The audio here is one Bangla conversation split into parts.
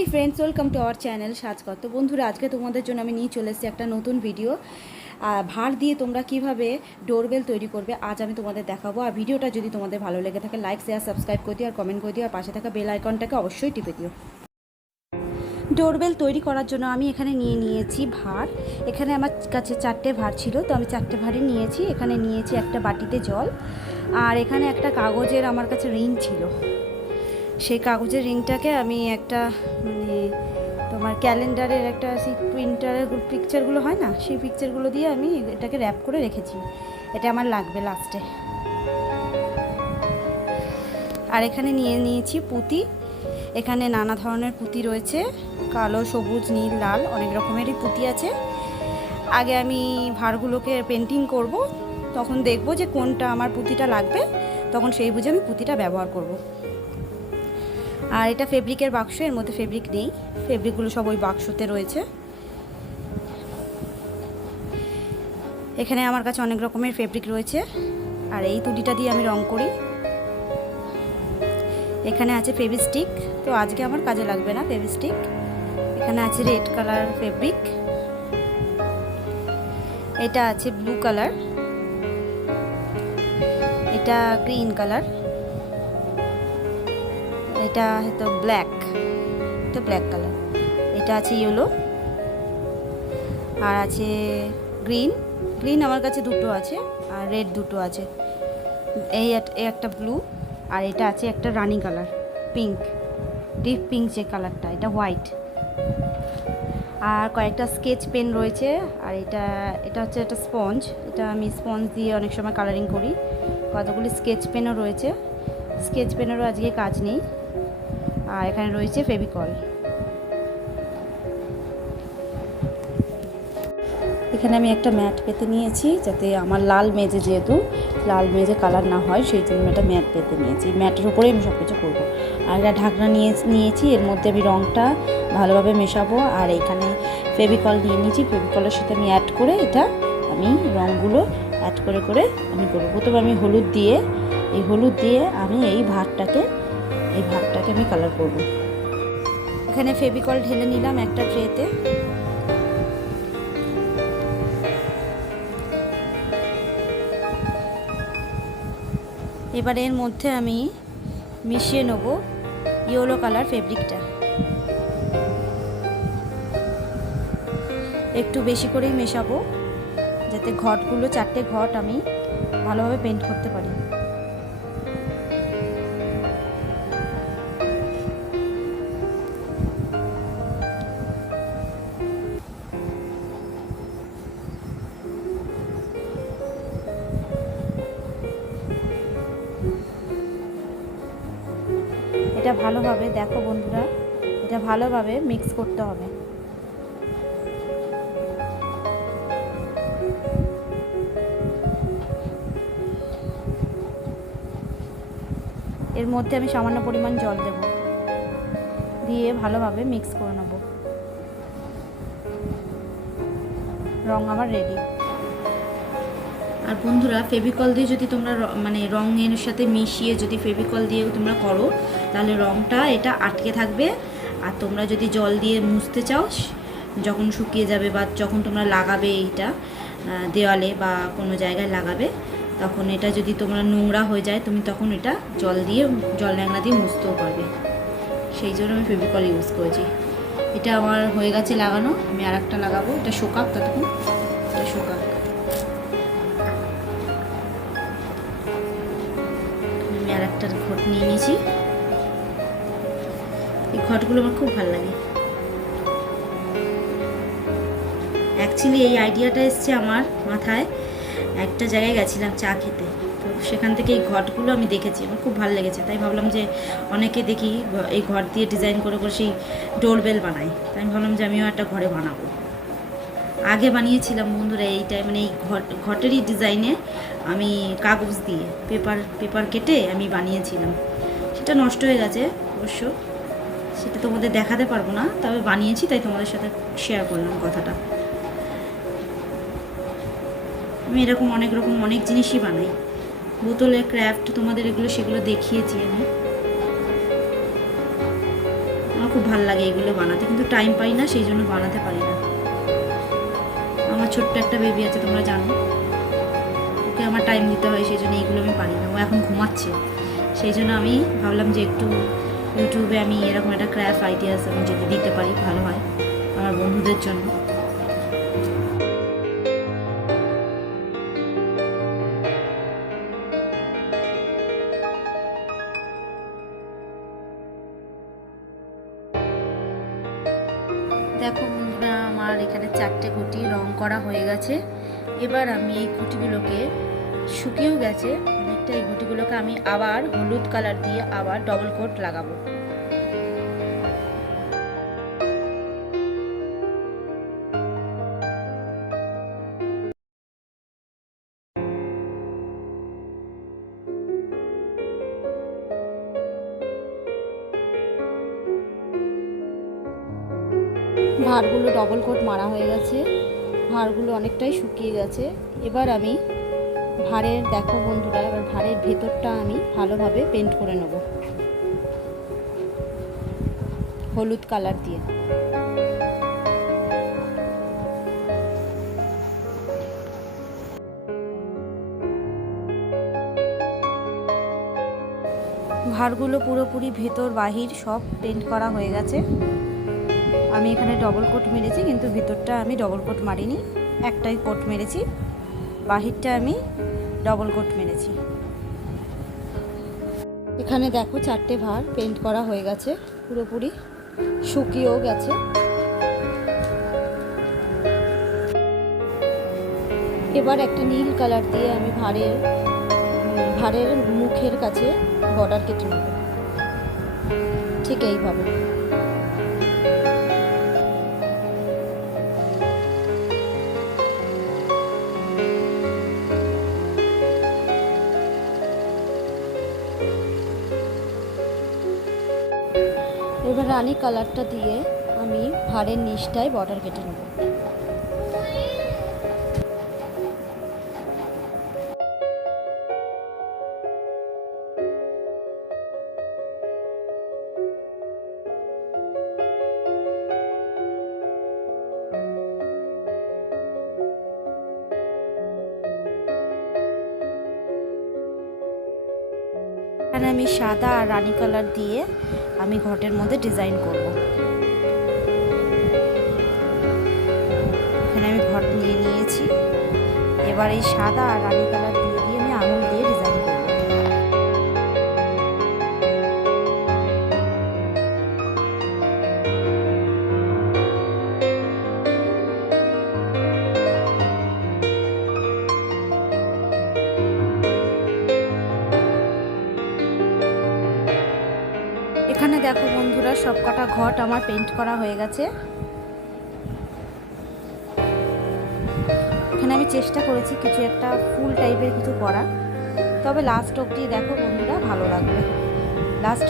Hey friends, welcome to our channel সাজকত। তো বন্ধুরা, আজকে তোমাদের জন্য আমি নিয়ে চলে এসেছি একটা নতুন ভিডিও। ভাড় দিয়ে তোমরা কিভাবে ডোরবেল তৈরি করবে আজ আমি তোমাদের দেখাবো। আর ভিডিওটা যদি তোমাদের ভালো লেগে থাকে লাইক শেয়ার সাবস্ক্রাইব করে দিও, আর কমেন্ট করে দিও, আর পাশে থাকা বেল আইকনটাকে অবশ্যই টিপে দিও। ডোরবেল তৈরি করার জন্য আমি এখানে নিয়ে নিয়েছি ভাড়। এখানে আমার কাছে 4টে ভাড় ছিল, তো আমি 4টে ভাড়ই নিয়েছি। এখানে নিয়েছি একটা বাটিতে জল, আর এখানে একটা কাগজের আমার কাছে রিং ছিল। সেই কাগজের রিংটাকে আমি একটা তোমার ক্যালেন্ডারের একটা সেই প্রিন্টারের পিকচারগুলো হয় না, সেই পিকচারগুলো দিয়ে আমি এটাকে র্যাপ করে রেখেছি। এটা আমার লাগবে লাস্টে। আর এখানে নিয়ে নিয়েছি পুঁতি। এখানে নানা ধরনের পুঁতি রয়েছে, কালো, সবুজ, নীল, লাল, অনেক রকমেরই পুঁতি আছে। আগে আমি ভাড়গুলোকে পেন্টিং করব, তখন দেখব যে কোনটা আমার পুঁতিটা লাগবে, তখন সেই বুঝে আমি পুঁতিটা ব্যবহার করব। আর এটা ফেব্রিকের বাক্স, এর মধ্যে ফেব্রিক নেই, ফেব্রিকগুলো সব ওই বাক্সতে রয়েছে। এখানে আমার কাছে অনেক রকমের ফেব্রিক রয়েছে। আর এই তুলিটা দিয়ে আমি রং করি। এখানে আছে ফেভিস্টিক, তো আজকে আমার কাজে লাগবে না ফেভিস্টিক। এখানে আছে রেড কালার ফেব্রিক, এটা আছে ব্লু কালার, এটা গ্রিন কালার, এটা হয়তো ব্ল্যাক, তো ব্ল্যাক কালার, এটা আছে ইয়েলো, আর আছে গ্রিন। গ্রিন আমার কাছে দুটো আছে, আর রেড দুটো আছে। এই একটা ব্লু, আর এটা আছে একটা রানি কালার, পিঙ্ক, ডিপ পিঙ্ক যে কালারটা, এটা হোয়াইট। আর কয়েকটা স্কেচ পেন রয়েছে। আর এটা হচ্ছে একটা স্পঞ্জ, এটা আমি স্পঞ্জ দিয়ে অনেক সময় কালারিং করি। কতগুলি স্কেচ পেনও রয়েছে, স্কেচ পেনেরও আজকে কাজ নেই। আর এখানে রয়েছে ফেভিকল। এখানে আমি একটা ম্যাট পেতে নিয়েছি, যাতে আমার লাল মেজে, যেহেতু লাল মেজে কালার না হয়, সেই জন্য একটা ম্যাট পেতে নিয়েছি। ম্যাটের উপরে আমি সব কিছু করবো। আর একটা ঢাকনা নিয়েছি, এর মধ্যে আমি রঙটা ভালোভাবে মেশাবো। আর এখানে ফেভিকল নিয়ে নিয়েছি, ফেভিকলের সাথে আমি অ্যাড করে এটা আমি রঙগুলো অ্যাড করে করে আমি করবো। প্রথমে আমি হলুদ দিয়ে আমি এই ভাতটাকে আমি কালার করব। এখানে ফেভিকল ঢেলে নিলাম একটা ট্রেতে। এবার এর মধ্যে আমি মিশিয়ে নেব ইয়েলো কালার ফেব্রিকটা। একটু বেশি করেই মেশাবো, যাতে ঘটগুলো, 4টে ঘট আমি ভালোভাবে পেন্ট করতে পারি। এটা ভালোভাবে দেখো বন্ধুরা, এটা ভালোভাবে মিক্স করতে হবে। এর মধ্যে আমি সামান্য পরিমাণ জল দেব, দিয়ে ভালোভাবে মিক্স করে নেব। রং আমার রেডি। আর বন্ধুরা, ফেভিকল দিয়ে যদি তোমরা রঙের সাথে মিশিয়ে যদি ফেভিকল দিয়ে তোমরা করো, তাহলে রঙটা এটা আটকে থাকবে। আর তোমরা যদি জল দিয়ে মুছতে চাও, যখন শুকিয়ে যাবে বা যখন তোমরা লাগাবে এইটা দেওয়ালে বা কোনো জায়গায় লাগাবে, তখন এটা যদি তোমরা নোংরা হয়ে যায়, তুমি তখন এটা জল ন্যাংরা দিয়ে মুছতেও পারবে। সেই জন্য আমি ফেভিকল ইউজ করেছি। এটা আমার হয়ে গেছে লাগানো, আমি আর একটা লাগাবো। এটা শুকাক, ততক্ষণ এটা শুকাক। আমি আর একটা ঘট নিয়ে নিয়েছি। এই ঘটগুলো আমার খুব ভালো লাগে। অ্যাকচুয়ালি এই আইডিয়াটা এসছে আমার মাথায়, একটা জায়গায় গেছিলাম চা খেতে, তো সেখান থেকে এই ঘটগুলো আমি দেখেছি, আমার খুব ভালো লেগেছে। তাই ভাবলাম যে অনেকে দেখি এই ঘট দিয়ে ডিজাইন করে করে সেই ডোরবেল বানায়, তাই আমি ভাবলাম যে আমিও একটা ঘরে বানাবো। আগে বানিয়েছিলাম বন্ধুরা এইটাই, এই ঘটেরই ডিজাইনে আমি কাগজ দিয়ে পেপার কেটে আমি বানিয়েছিলাম। সেটা নষ্ট হয়ে গেছে অবশ্য, সেটা তোমাদের দেখাতে পারবো না, তবে বানিয়েছি, তাই তোমাদের সাথে শেয়ার করলাম কথাটা। আমি এরকম অনেক জিনিসই বানাই, বোতলের ক্রাফট, তোমাদের সেগুলো দেখিয়েছি আমি। আমার খুব ভালো লাগে এগুলো বানাতে, কিন্তু টাইম পাই না, সেই জন্য বানাতে পারি না। আমার ছোট্ট একটা বেবি আছে, তোমরা জানো, ওকে আমার টাইম দিতে হয়, সেই জন্য এইগুলো আমি পারি না। ও এখন ঘুমাচ্ছে, সেই জন্য আমি ভাবলাম যে একটু ইউটিউবে আমি এরকম একটা ক্রাফট আইডিয়াস আমি যদি দিতে পারি ভালো হয় আমার বন্ধুদের জন্য। দেখো বন্ধুরা, আমার এখানে 4টে ঘটি রং করা হয়ে গেছে। এবার আমি এই ঘটিগুলোকে, শুকিয়েও গেছে অনেকটা, এই ঘটিগুলোকে আমি আবার হলুদ কালার দিয়ে আবার ডবল কোট লাগাবো। ভাঁড়গুলো ডবল কোট মারা হয়ে গেছে, ভাঁড়গুলো অনেকটাই শুকিয়ে গেছে। এবার আমি ভাঁড়ের, দেখো বন্ধুরা, এবার ভাঁড়ের ভেতরটা আমি ভালোভাবে পেন্ট করে নেব হলুদ কালার দিয়ে। ভাঁড়গুলো পুরোপুরি ভেতর বাহির সব পেন্ট করা হয়ে গেছে। আমি এখানে ডবল কোট মেরেছি, কিন্তু ভিতরটা আমি ডবল কোট মারিনি, একটাই কোট মেরেছি, বাহিরটা আমি ডবল কোট মেরেছি। এখানে দেখো 4টে ভাঁড় পেন্ট করা হয়ে গেছে, পুরোপুরি শুকিয়েও গেছে। এবার একটা নীল কালার দিয়ে আমি ভাঁড়ের মুখের কাছে বর্ডার কেটে নেব, ঠিক এইভাবে। এবার রানী কালারটা দিয়ে আমি ভাঁড়ের নিচটায় বর্ডার কেটে নেব। এখানে আমি সাদা আর রানী কালার দিয়ে আমি ঘটের মধ্যে ডিজাইন করব। এখানে আমি ঘট নিয়ে নিয়েছি, এবার এই সাদা আর রানী কালার দিয়ে আমি আঙুল দিয়ে ডিজাইন করব। এখানে দেখো বন্ধুরা, সবকটা ঘট আমার পেন্ট করা হয়ে গেছে। এখানে আমি চেষ্টা করেছি কিছু একটা ফুল টাইপের কিছু করা, তবে লাস্ট অবধি দেখো বন্ধুরা ভালো লাগবে। লাস্ট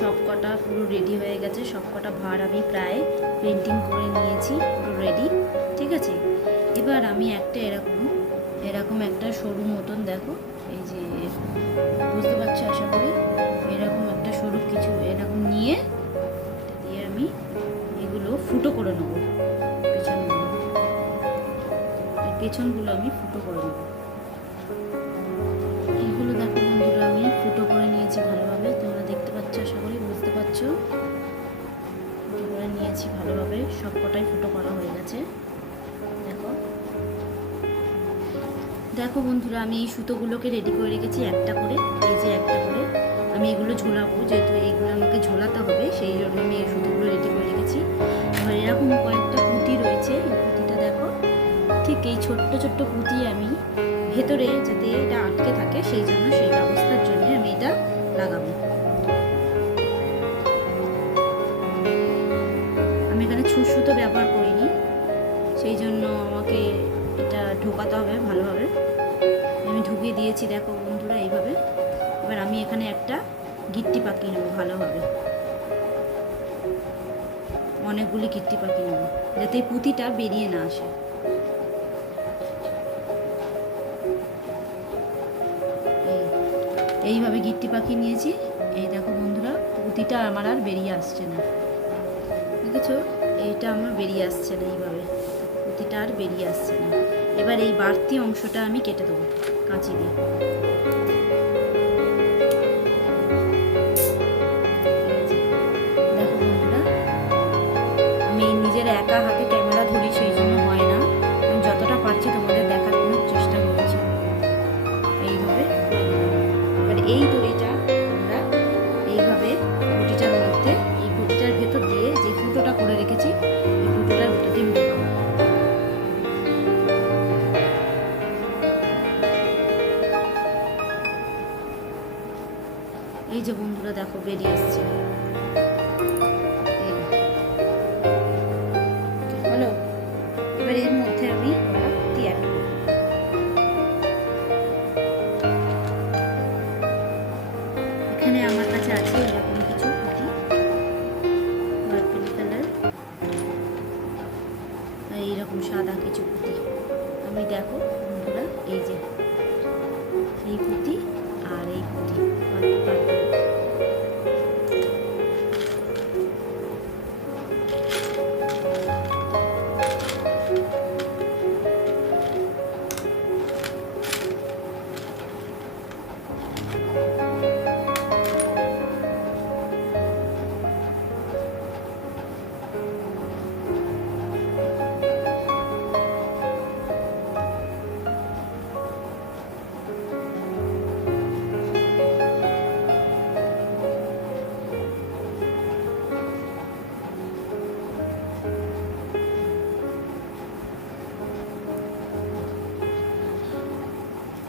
সবকটা পুরো রেডি হয়ে গেছে, সবকটা ভাঁড় আমি প্রায় পেন্টিং করে নিয়েছি, পুরো রেডি, ঠিক আছে। এবার আমি একটা এরকম একটা সরু মতন, দেখো এই যে, বুঝতে পারছো আশা করি, এরকম একটা সরু কিছু এরকম নিয়ে আমি এগুলো ফুটো করে নেব, পেছনগুলো আমি ফুটো করে নেব। এইগুলো দেখো বন্ধুরা আমি ফুটো করে নিয়েছি ভালোভাবে, তোমরা দেখতে পাচ্ছ, আশা করি বুঝতে পারছো, ফুটো করে নিয়েছি ভালোভাবে, সবকটাই ফুটো করা হয়ে গেছে। দেখো বন্ধুরা, আমি এই সুতোগুলোকে রেডি করে রেখেছি একটা করে, এই যে একটা করে আমি এগুলো ঝোলাবো, যেহেতু এইগুলো আমাকে ঝোলাতে হবে, সেই জন্য আমি এই সুতোগুলো রেডি করে রেখেছি। এবার এরকম কয়েকটা পুঁতি রয়েছে, এই পুঁতিটা দেখো, ঠিক এই ছোট্ট ছোট্ট পুঁতি আমি ভেতরে যাতে এটা আটকে থাকে সেই জন্য, সেই ব্যবস্থার জন্য আমি এটা লাগাবো। আমি এখানে সুতো ব্যবহার করিনি, সেই জন্য আমাকে এটা ঢোকাতে হবে ভালোভাবে। আমি ঢুকিয়ে দিয়েছি দেখো বন্ধুরা এইভাবে। এবার আমি এখানে একটা গিট্টি পাকিয়ে নেবো ভালোভাবে, অনেকগুলি গিট্টি পাকিয়ে নেবো যাতে পুঁতিটা বেরিয়ে না আসে। এইভাবে গিট্টি পাকিয়ে নিয়েছি। এই দেখো বন্ধুরা, পুঁতিটা আমার আর বেরিয়ে আসছে না, দেখেছো? এইটা আমার বেরিয়ে আসছে না, এইভাবে পুঁতিটা আর বেরিয়ে আসছে না। এবার এই বাড়তি অংশটা আমি কেটে দেবো কাঁচি দিয়ে। দেখো বন্ধুরা, আমি নিজের একা হাতে ক্যামেরা ধরি, সেই জন্য হয় না, আমি যতটা পারছি তোমাদের দেখানোর চেষ্টা করছি। এইভাবে এবার এই দড়িটা আমরা এইভাবে ঘটিটার মধ্যে, এই ঘটিটার ভেতর দিয়ে যে ফুটোটা করে রেখেছি, এই ফুটোটার ভেতর দিয়ে ঢোকাবো। এই যে বন্ধুরা দেখো বেরিয়ে আসছে। হলো, এবার এর মধ্যে আমি পুঁতি অ্যাড করব। এখানে আমার কাছে আছে এরকম কিছু পুঁতি, পার্পল কালার, আর এইরকম সাদা কিছু পুঁতি। আমি দেখো বন্ধুরা, এই যে এই পুঁতি আর এই পুঁতি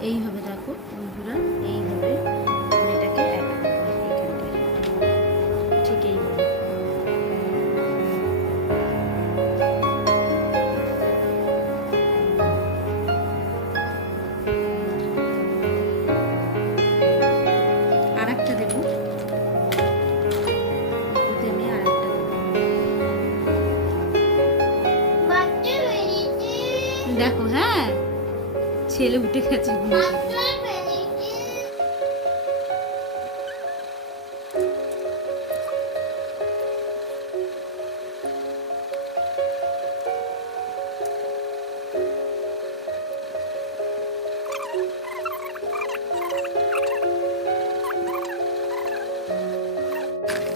এইভাবে দেখো বন্ধুরা, এইভাবে আমি এটাকে অ্যাড করবো এইখানটায়, ঠিক এইভাবে। আর একটা দেবো, আমি আর একটা দেবো। দেখো, হ্যাঁ ছেলে উঠে গেছে।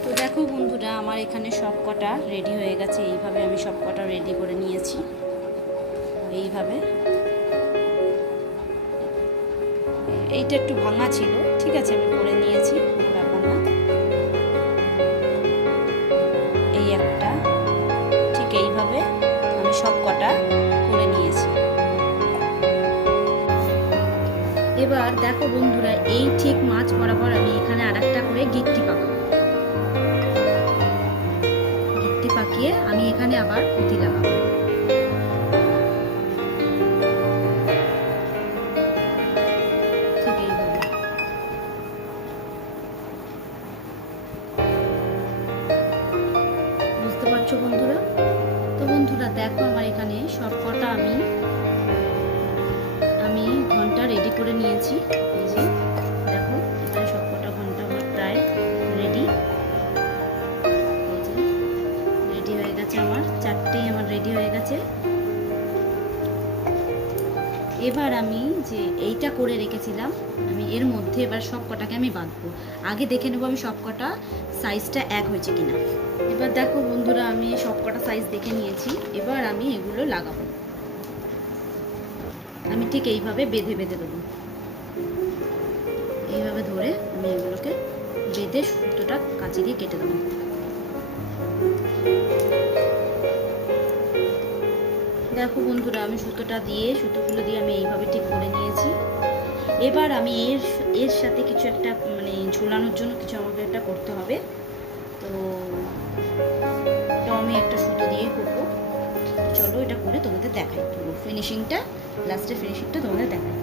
তো দেখো বন্ধুরা, আমার এখানে সব কটা রেডি হয়ে গেছে। এইভাবে আমি সব কটা রেডি করে নিয়েছি, এইভাবে। এইটা একটু ভাঙা ছিল, ঠিক আছে, আমি করে নিয়েছি, ব্যাপার না। এই একটা, ঠিক এইভাবে আমি সব কটা করে নিয়েছি। এবার দেখো বন্ধুরা, এই ঠিক মাছ বরাবর আমি এখানে আর একটা করে গিট্টি পাকাবো। গিট্টি পাকিয়ে আমি এখানে আবার পুঁতি লাগাবো। বুঝতে পারছো বন্ধুরা? তো বন্ধুরা দেখো, আমার এখানে সব কটা আমি ঘন্টা রেডি করে নিয়েছি। এই যে দেখো, এখানে সব কটা ঘন্টা আমার প্রায় রেডি। এই যে রেডি হয়ে গেছে, আমার চারটেই আমার রেডি হয়ে গেছে। এবার আমি যে এইটা করে রেখেছিলাম, আমি এর মধ্যে এবার সব কটাকে আমি বাঁধবো। আগে দেখে নেবো আমি সব কটা সাইজটা এক হয়েছে কিনা। এবার দেখো বন্ধুরা, আমি সব কটা সাইজ দেখে নিয়েছি। এবার আমি এগুলো লাগাবো। আমি ঠিক এইভাবে বেঁধে বেঁধে দেবো, এইভাবে ধরে আমি এগুলোকে বেঁধে সুতোটা কাঁচি দিয়ে কেটে দেবো। দেখো বন্ধুরা, আমি সুতোগুলো দিয়ে আমি এইভাবে ঠিক করে নিয়েছি। এবার আমি এর সাথে কিছু একটা মানে ঝোলানোর জন্য কিছু আমাকে একটা করতে হবে। তো এটা আমি একটা সুতো দিয়ে করবো। চলো এটা করে তোমাদের দেখাই, পুরো ফিনিশিংটা, লাস্টের ফিনিশিংটা তোমাদের দেখাই।